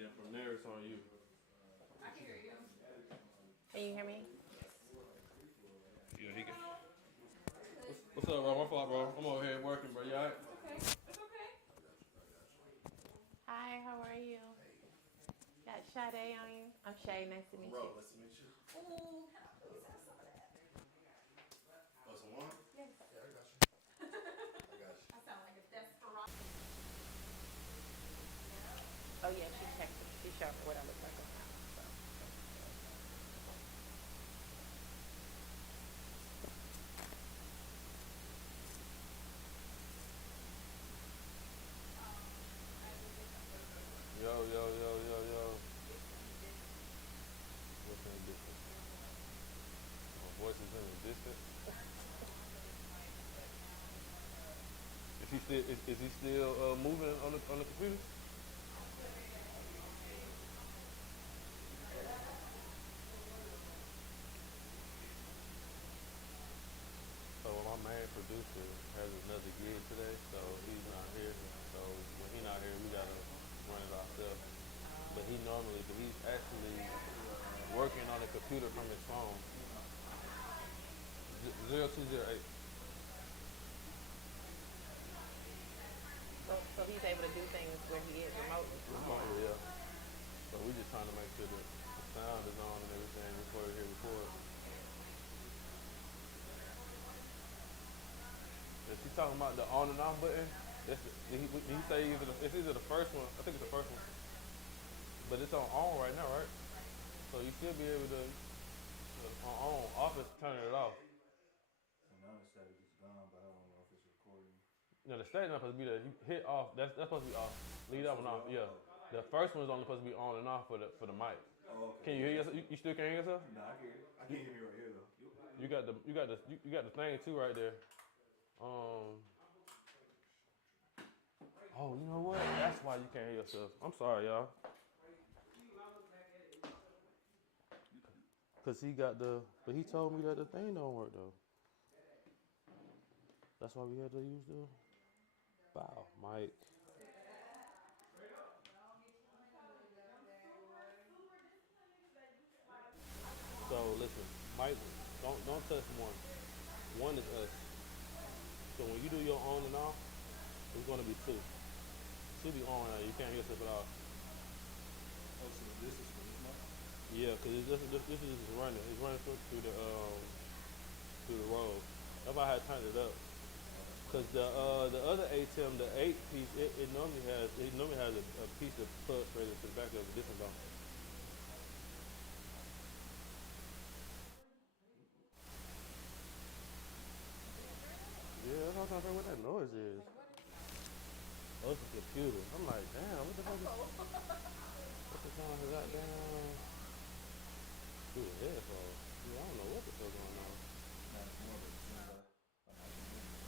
Then from there, it's on you. I can hear you. Can you hear me? Yeah, he can. What's up, bro? My fault, bro. I'm over here working, bro. You alright? It's okay. It's okay. Hi, how are you? Got Sade on you. I'm Shay. Nice to meet you. Bro, nice to meet you. Ooh, can I please have some of that? Oh, some wine? Yes. Yeah, I got you. I got you. I sound like a desperado. Oh yeah, she checked me. She showed me what I look like on now. So. Yo. What's in the distance? My voice is in the distance. Is he still moving on the computer? So my main producer has another gig today, so he's not here. So when he's not here, we gotta run it ourselves. But he's actually working on the computer from his phone. 0208. So he's able to do things where he is remotely. Remotely, yeah. So we just trying to make sure that the sound is on and everything before we hit record. Is he talking about the on and off button? He say it's either the first one. I think it's the first one. But it's on right now, right? So you should be able to on off is turning it off. So now the static is gone, but I don't know if it's recording. No, the static not supposed to be there. You hit off. That's supposed to be off. Leave that one off. Yeah. The first one is only supposed to be on and off for the mic. Oh, okay. Can you hear yourself? You still can't hear yourself? No, I can hear. I can't hear me right here though. You got the thing too right there. Oh, you know what? That's why you can't hear yourself. I'm sorry, y'all. Cause but he told me that the thing don't work though. That's why we had to use the bow mic. So listen, Mike, don't touch one. One is us. So when you do your on and off, it's gonna be two. Two be on now. You can't hear yourself at all. Oh, so this is for this month? Yeah, cause this is just running. It's running through the road. That's why I had turned it up. Cause the other ATM, the 8-piece, it normally has a piece of plug straight into the back of it. This one don't. Yeah, that's what I'm trying to figure what that noise is. Oh, it's a computer. I'm like, damn, what the fuck is what the sound of that damn through the headphones? Yeah, I don't know what the fuck going on. Not as more, but as soon as I can hear it.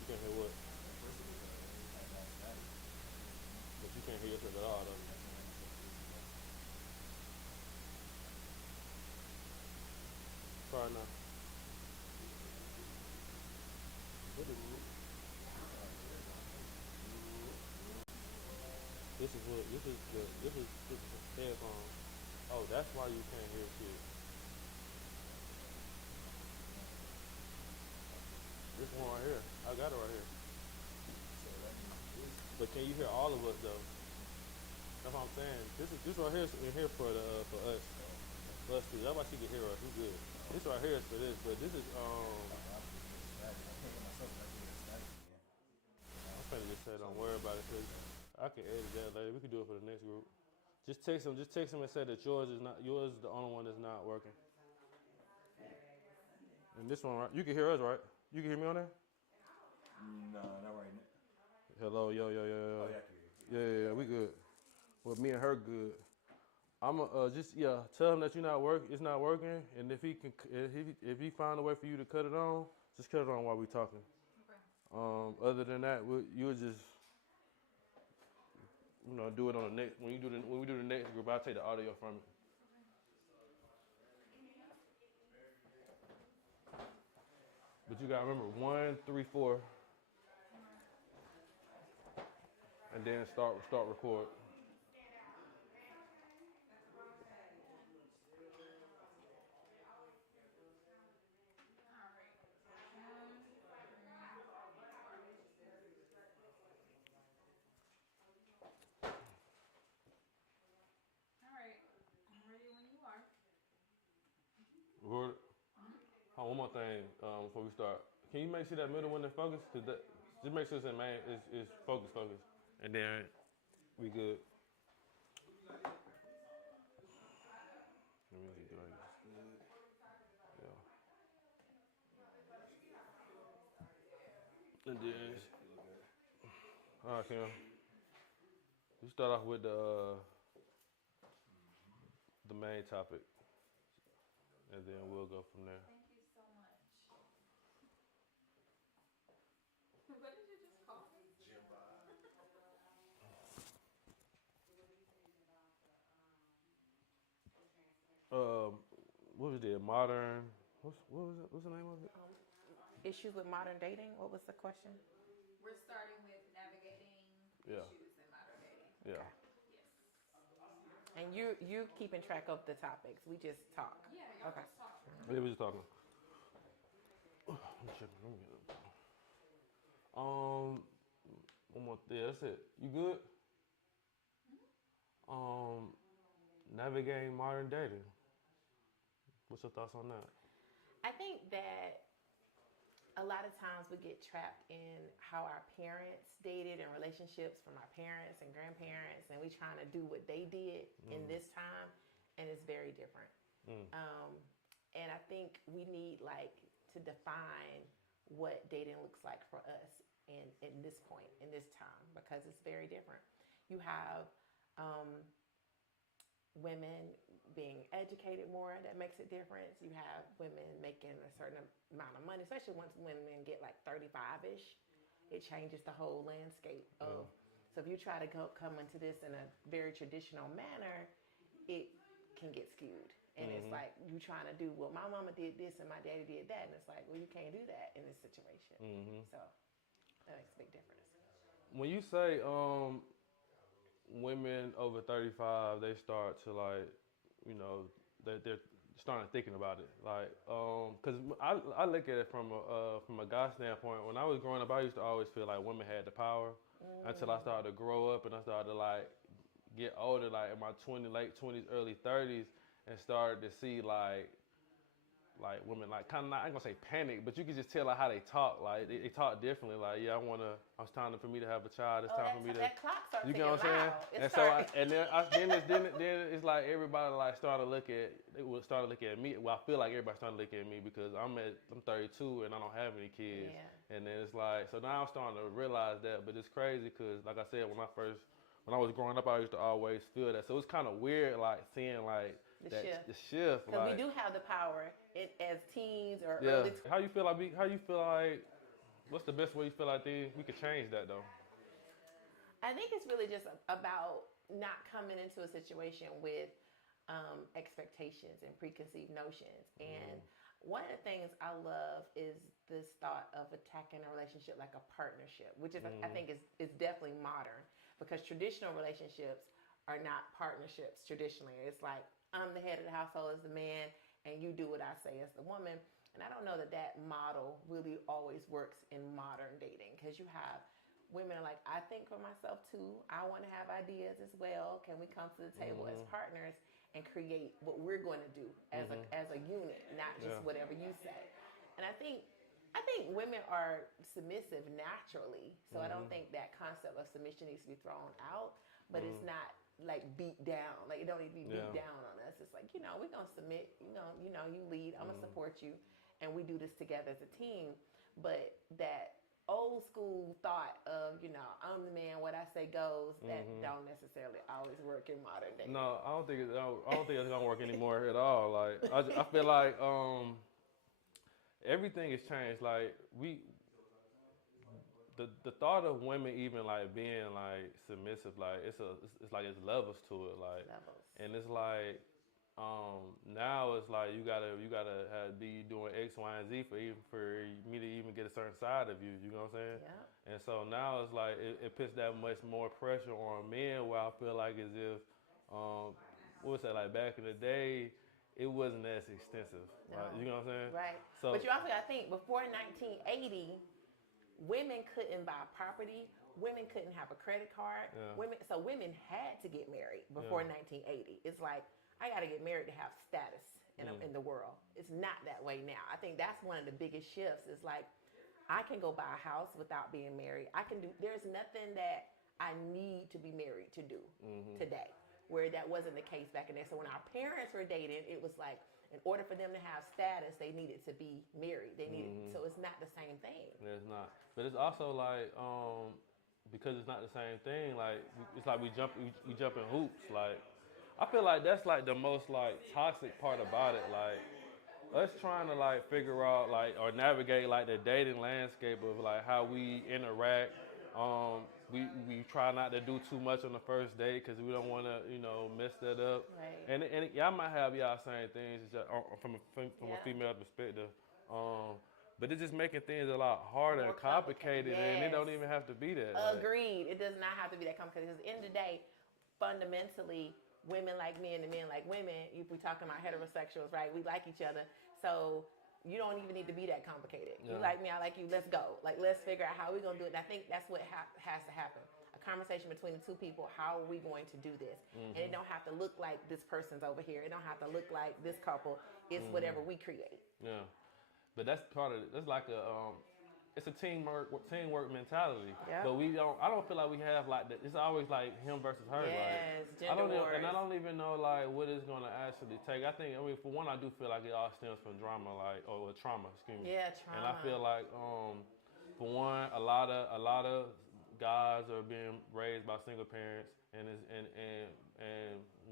You can't hear what? At first it was it had that static. But you can't hear yourself at all though. That's when I said this is like, Try now. What is it? This is the headphone. Oh, that's why you can't hear shit. This one right here. I got it right here. so that means this. But can you hear all of us though? That's what I'm saying. This right here is in here for us. For us too. That's why she can hear us. We good. This right here is for this, but this is I was just hearing static. I can't hear myself, but I can hear static again. I'm trying to just say don't worry about it because I can edit that later. We can do it for the next group. Just text them and say that yours is the only one that's not working. And this one, right? You can hear us, right? You can hear me on there? No, not right now. Hello, yo. Oh, yeah, I can hear you. Yeah, we good. Well, me and her good. I'ma just tell him that it's not working, and if he find a way for you to cut it on, just cut it on while we talking. Okay. Other than that, you'll just do it on the next when we do the next group. I'll take the audio from it. But you gotta remember 1, 3, 4, and then start record. Oh, one more thing before we start. Can you make sure that middle one is focused? Just make sure it's in main, it's focus, and then we good. Let me see, Good. yeah. And then, Good. You look good. all right, Kim. We start off with the main topic, and then we'll go from there. Thank you so much. What did you just call me? Gym vibe. What was it? Modern. What was it? What's the name of it? Issues with modern dating. What was the question? We're starting with navigating Yeah. issues in modern dating. Yeah. Yes. And you keeping track of the topics. We just talk. Yeah, y'all Okay. just talking. Yeah, we just talking. Let me check. Let me get it. One more. Yeah, that's it. You good? Navigating modern dating. What's your thoughts on that? I think that a lot of times we get trapped in how our parents dated and relationships from our parents and grandparents, and we trying to do what they did in this time, and it's very different. And I think we need to define what dating looks like for us in this point, in this time, because it's very different. You have women being educated more, that makes a difference. You have women making a certain amount of money, especially once women get like 35-ish, it changes the whole landscape of. So if you try to come into this in a very traditional manner, it can get skewed. And it's like you trying to do, well, my mama did this and my daddy did that, and it's like, well, you can't do that in this situation. So that makes a big difference. When you say women over 35, they start to they're starting thinking about it, because I look at it from a guy standpoint. When I was growing up, I used to always feel like women had the power until I started to grow up and I started to get older, in my late 20s, early 30s, and started to see women kind of not, I ain't gonna say panic, but you can just tell how they talk. They talk differently. It's time for me to have a child. It's time for me to. That clock starts You ticking know what I'm loud. saying? And so then it's like everybody started to look at me. Well, I feel like everybody started to look at me because I'm 32 and I don't have any kids. Yeah. And then it's like, so now I'm starting to realize that, but it's crazy because like I said, when I was growing up, I used to always feel that. So it's kind of weird, seeing the shift. Because we do have the power as teens or early. How you feel like? What's the best way you feel like we could change that though? I think it's really just about not coming into a situation with expectations and preconceived notions. And one of the things I love is this thought of attacking a relationship like a partnership, which is I think is definitely modern, because traditional relationships are not partnerships traditionally. It's like I'm the head of the household as the man and you do what I say as the woman. And I don't know that model really always works in modern dating, because you have women are like, I think for myself too. I want to have ideas as well. Can we come to the table as partners and create what we're going to do as a unit, not just whatever you say? And I think women are submissive naturally. So I don't think that concept of submission needs to be thrown out, but it's not beat down. It don't need to be beat down on us. It's like, we're going to submit, you lead, I'm going to support you, and we do this together as a team. But that old school thought of, I'm the man, what I say goes, that don't necessarily always work in modern day. No, I don't think it's gonna work anymore at all. I feel like everything has changed. The thought of women even being submissive, it's levels to it, Levels. and it's now it's you gotta be doing X, Y, and Z for me to even get a certain side of you. You know what I'm saying? Yeah. And so now it's it puts that much more pressure on men. Where I feel like as if what was that back in the day, it wasn't as extensive. No. You know what I'm saying? Right. So, but you also got to think, before 1980, women couldn't buy property. Women couldn't have a credit card. Yeah. Women had to get married before 1980. It's like, I got to get married to have status in the world. It's not that way now. I think that's one of the biggest shifts. Is like I can go buy a house without being married. I can do. There's nothing that I need to be married to do today, where that wasn't the case back in there. So when our parents were dating, it was like in order for them to have status, they needed to be married. They needed. So it's not the same thing. Yeah, it's not. But it's also like because it's not the same thing. Like it's like we jump in hoops. Like I feel like that's like the most like toxic part about it. Like us trying to like figure out like or navigate like the dating landscape of like how we interact. We try not to do too much on the first date because we don't want to mess that up. Right. And y'all might have y'all same things just, from a female perspective. But it's just making things a lot harder More and complicated, and it yes. don't even have to be that. Like, Agreed. It does not have to be that complicated. Because at the end of the day, fundamentally, women like men and men like women. If we're talking about heterosexuals, right? We like each other. So you don't even need to be that complicated. You like me, I like you. Let's go. Like, let's figure out how we're going to do it. And I think that's what has to happen. A conversation between the two people. How are we going to do this? And it don't have to look like this person's over here. It don't have to look like this couple. It's whatever we create. Yeah. But that's part of it. That's like it's a teamwork mentality. Yeah. But I don't feel like we have like that. It's always like him versus her. Yes, like, gender wars. And I don't even know like what it's gonna actually take. I mean, for one, I do feel like it all stems from drama, like or trauma. Excuse me. Yeah, trauma. And I feel like for one, a lot of guys are being raised by single parents, and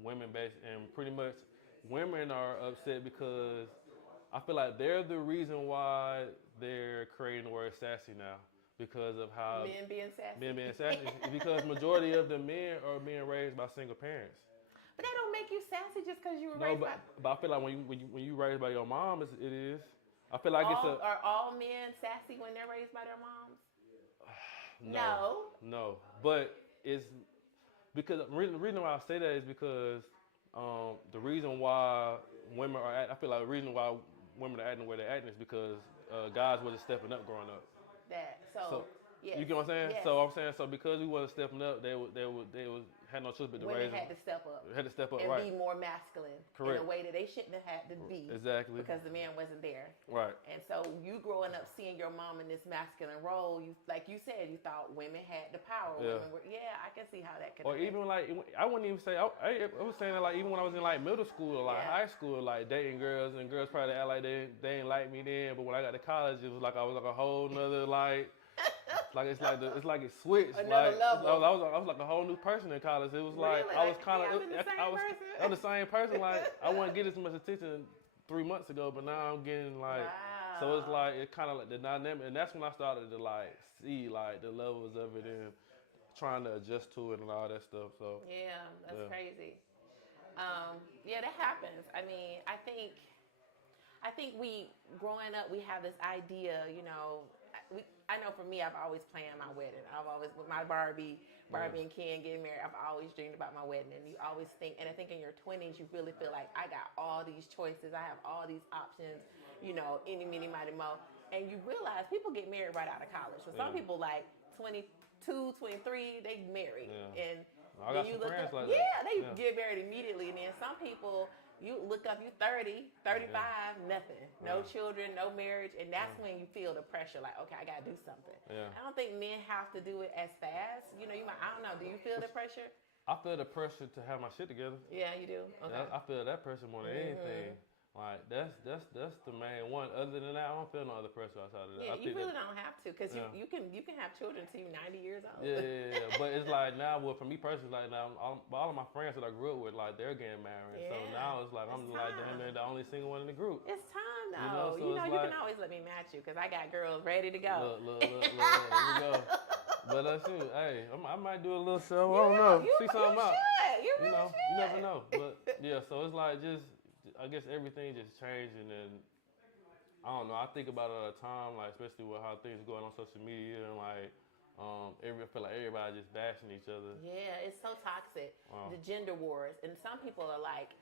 women and pretty much women are upset because I feel like they're the reason why they're creating the word sassy now because of how men being sassy. Men being sassy because majority of the men are being raised by single parents. But that don't make you sassy just because you were No, raised but I feel like when you raised by your mom, it is. I feel like are all men sassy when they're raised by their moms? No. But it's because the reason why I say that is because the reason why women are I feel like the reason why women are acting the way they're acting is because guys wasn't stepping up growing up. So yes. You get what I'm saying? Yes. So I'm saying so because we wasn't stepping up, they had no choice but to raise women had them. to step up. Had to step up, and right? be more masculine Correct. in a way that they shouldn't have had to be. Exactly. Because the man wasn't there. Right. And so you growing up seeing your mom in this masculine role, you like you said, you thought women had the power. Yeah. Women were, I can see how that could. Or even like I wouldn't even say I was saying that like even when I was in like middle school or like high school, like dating girls and girls probably act like they didn't like me then, but when I got to college, it was like I was like a whole nother like. Like it's like it switched. Another level. I was like a whole new person in college. It was like really? I was kind of I was the same person. Like I wasn't getting as much attention 3 months ago, but now I'm getting like. Wow. So it's like it kind of like the dynamic, and that's when I started to like see like the levels of it and trying to adjust to it and all that stuff. So yeah, that's crazy. That happens. I mean, I think we growing up we have this idea, I know for me, I've always planned my wedding. I've always, with my Barbie and Ken getting married, I've always dreamed about my wedding. And you always think, and I think in your 20s, you really feel like, I got all these choices. I have all these options, any, mini, mighty, mo. And you realize people get married right out of college. So some people like 22, 23, they married. Yeah. And I got then you some look friends up, like that. they get married immediately. And then some people, you look up, you 30, 35, nothing. No children, no marriage. And that's when you feel the pressure, like, okay, I got to do something. Yeah. I don't think men have to do it as fast. You might, I don't know, do you feel the pressure? I feel the pressure to have my shit together. Yeah, you do? Okay. I feel that pressure more than anything. Like, that's the main one. Other than that, I don't feel no other pressure outside of that. Yeah, you really don't have to because you can have children until you're 90 years old. Yeah. But it's like now, well, for me personally, like now, all of my friends that I grew up with, like they're getting married. So now it's like I'm like the only single one in the group. It's time though. So you can always let me match you because I got girls ready to go. Look, here we go. But shoot, hey, I might do a little show. I don't know. See something out. You really should. You never know. But yeah, so it's like I guess everything just changing, and I don't know. I think about it all the time, like especially with how things are going on social media, and like I feel like everybody just bashing each other. Yeah, it's so toxic. Wow. The gender wars, and some people are like,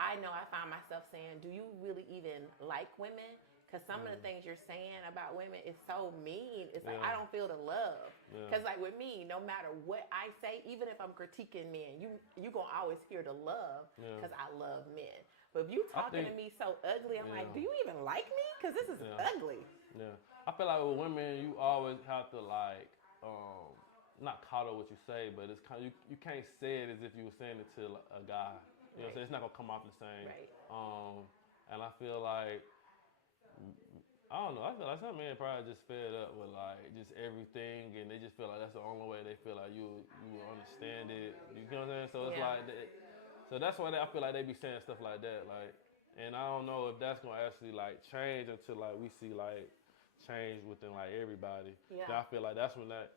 I know I find myself saying, do you really even like women? Because some of the things you're saying about women is so mean. It's like, Yeah. I don't feel the love. Yeah. Because like with me, no matter what I say, even if I'm critiquing men, you going to always hear the love Yeah. because I love men. But if you talking to me so ugly, I'm like, do you even like me? Because this is ugly. Yeah. I feel like with women, you always have to like, not coddle what you say, but it's kind of, you can't say it as if you were saying it to a guy. You know what I'm saying? It's not gonna come off the same. Right. And I feel like, I don't know, I feel like some men probably just fed up with like just everything, and they just feel like that's the only way they feel like you will understand it. You know what I'm saying? So it's Yeah. like that. So that's why I feel like they be saying stuff like that, like, and I don't know if that's gonna actually like change until like we see like change within like everybody. Yeah. Then I feel like that's when that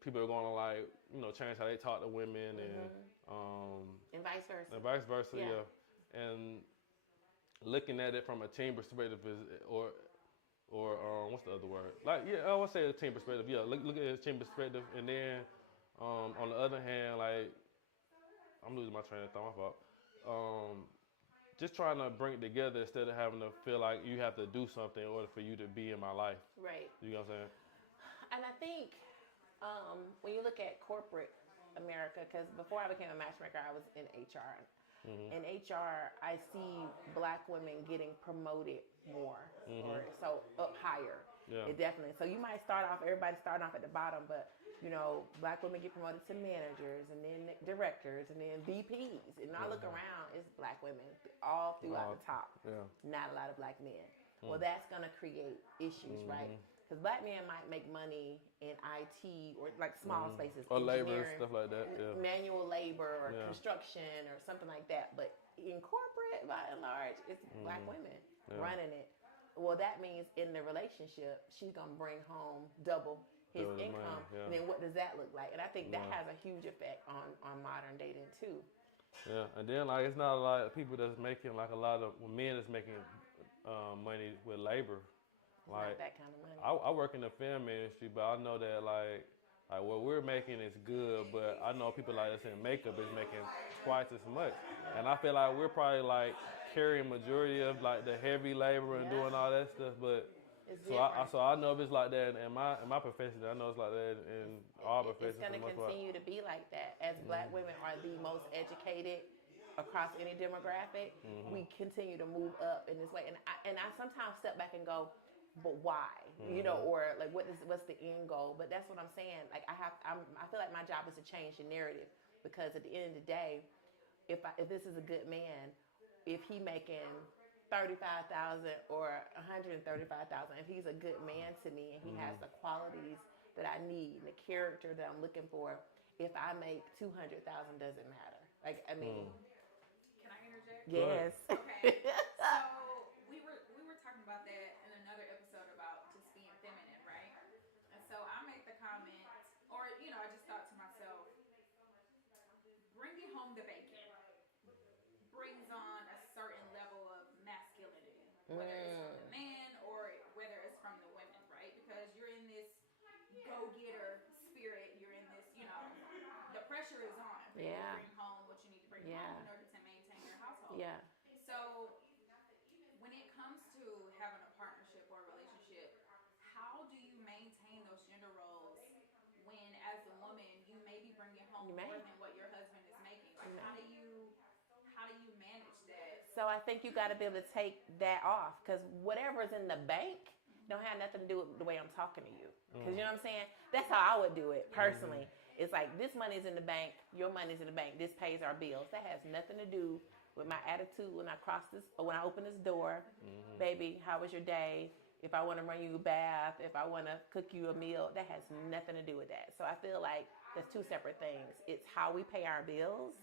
people are gonna like change how they talk to women And vice versa. and vice versa, Yeah. yeah. And looking at it from a team perspective is or what's the other word? Like I would say a team perspective. Yeah, look at it as team perspective, and then on the other hand, like I'm losing my train of thought. My fault. Just trying to bring it together instead of having to feel like you have to do something in order for you to be in my life. Right. You know what I'm saying? And I think when you look at corporate America, because before I became a matchmaker, I was in HR. In HR, I see black women getting promoted more, or so up higher. Yeah. It definitely. So you might everybody starting off at the bottom, but black women get promoted to managers and then directors and then VPs. And I look around, it's black women all throughout the top. Yeah. Not a lot of black men. Well, that's gonna create issues, right? Because black men might make money in IT or like small spaces, Or labor, engineering, stuff like that. Yeah. manual labor or Yeah. construction or something like that. But in corporate, by and large, it's black women running it. Well, that means in the relationship, she's gonna bring home double his Double the income. money, yeah. And then what does that look like? And I think that has a huge effect on modern dating too. Yeah, and then like it's not a lot of people that's making like a lot of men that's making money with labor. Not Like that kind of money. I work in the film industry, but I know that like what we're making is good, but I know people like us in makeup is making twice as much, and I feel like we're probably like carrying majority of like the heavy labor and doing all that stuff, but. It's So I know if it's like that in my profession. I know it's like that in all professions. It's going to continue to be like that. As black women are the most educated across any demographic, we continue to move up in this way. And I sometimes step back and go, but why? Or like what's the end goal? But that's what I'm saying. Like I feel like my job is to change the narrative, because at the end of the day, if this is a good man, if he making $35,000 or $135,000, if he's a good man to me and he has the qualities that I need and the character that I'm looking for, if I make $200,000 doesn't matter. Like I mean, Can I interject? yes. Okay. So we were talking about that in another episode about just being feminine, right? And so I made the comment, or I just thought to myself, bringing home the bacon brings on a certain level of masculinity, whether it's from the man or whether it's from the women, right? Because you're in this go-getter spirit, you're in this, the pressure is on for you to bring home what you need to bring home in order to maintain your household. Yeah. So when it comes to having a partnership or a relationship, how do you maintain those gender roles when, as a woman, you may be bringing home more than what your husband is making? Like, how do you manage that? So I think you got to be able to take that off, because whatever's in the bank don't have nothing to do with the way I'm talking to you. Because you know what I'm saying? That's how I would do it personally. It's like, this money's in the bank, your money's in the bank, this pays our bills. That has nothing to do with my attitude when I open this door. Baby, how was your day? If I want to run you a bath, if I want to cook you a meal, that has nothing to do with that. So I feel like there's two separate things. It's how we pay our bills.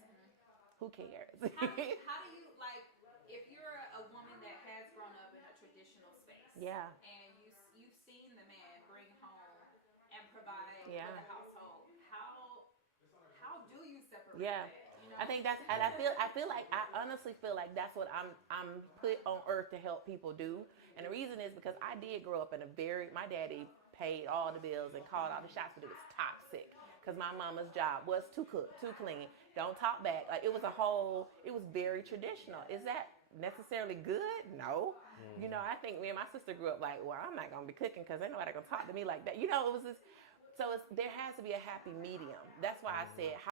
Who cares? How do you, like, if you're a woman that has grown up in a traditional space, and you've seen the man bring home and provide for the household, how do you separate that? I think that's, and I honestly feel like that's what I'm put on earth to help people do. And the reason is because I did grow up in my daddy paid all the bills and called all the shots, but it was toxic. Because my mama's job was to cook, to clean, don't talk back. Like it was very traditional. Is that necessarily good? No. You know, I think me and my sister grew up like, well, I'm not gonna be cooking because ain't nobody gonna talk to me like that. You know, it was just so there has to be a happy medium. That's why I said